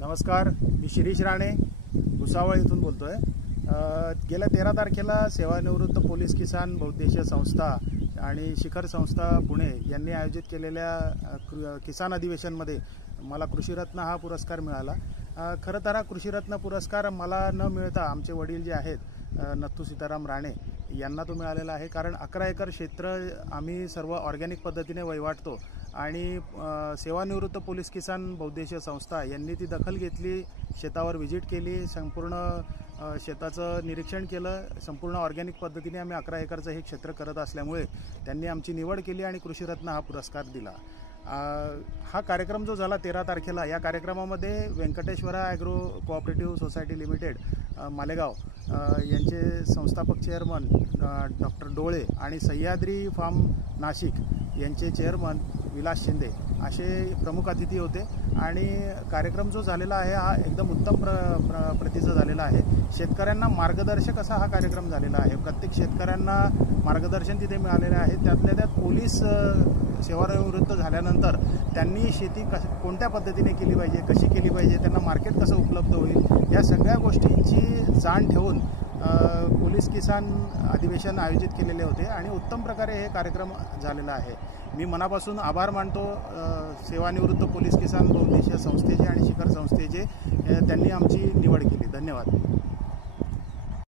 नमस्कार, मी शिरीष राणे भुसावळ इथून बोलतोय। गेल्या 13 तारखेला सेवानिवृत्त पोलीस किसान बहुउद्देशीय संस्था आणि शिखर संस्था पुणे यांनी आयोजित केलेल्या किसान अधिवेशनमध्ये मला कृषीरत्न हा पुरस्कार मिळाला। खरं तर हा कृषीरत्न पुरस्कार मला न मिळता आमचे वडील जे आहेत नत्थू सीताराम राणे यांना तो मिळालेला आहे। कारण 11 एकर क्षेत्र आम्ही सर्व ऑर्गॅनिक पद्धतीने वैवाटतो आणि सेवानिवृत्त पोलीस किसान बहुउद्देशीय संस्था यांनी ती दखल घेतली, शेतावर व्हिजिट केली, संपूर्ण शेताचं निरीक्षण केलं। संपूर्ण ऑर्गॅनिक पद्धतीने आम्ही 11 एकरचं हे क्षेत्र करत असल्यामुळे त्यांनी आमची निवड केली आणि कृषीरत्न हा पुरस्कार दिला। हा कार्यक्रम जो झाला 13 तारखेला, या कार्यक्रमामध्ये Venkateshwara agro cooperative society limited Malegaon यांचे संस्थापक चेअरमन डॉक्टर डोळे आणि सह्याद्री फार्म नाशिक यांचे चेअरमन विलास शिंदे असे प्रमुख अतिथी होते आणि कार्यक्रम जो झालेला आहे हा एकदम उत्तम प्रतीचा झालेला आहे। शेतकऱ्यांना मार्गदर्शक असा हा कार्यक्रम झालेला आहे। प्रत्येक शेतकऱ्यांना मार्गदर्शन तिथे मिळालेले आहे। त्यातल्या त्यात पोलीस सेवानिवृत्त झाल्यानंतर त्यांनी शेती कोणत्या पद्धतीने केली पाहिजे, कशी केली पाहिजे, त्यांना मार्केट कसं उपलब्ध होईल, या सगळ्या गोष्टींची जाण ठेवून पोलीस किसान अधिवेशन आयोजित केलेले होते आणि उत्तम प्रकारे हे कार्यक्रम झालेला आहे। मी मनापासून आभार मानतो सेवानिवृत्त पोलीस किसान बहुउद्देशीय संस्थेचे आणि शिखर संस्थेचे, त्यांनी आमची निवड केली। धन्यवाद।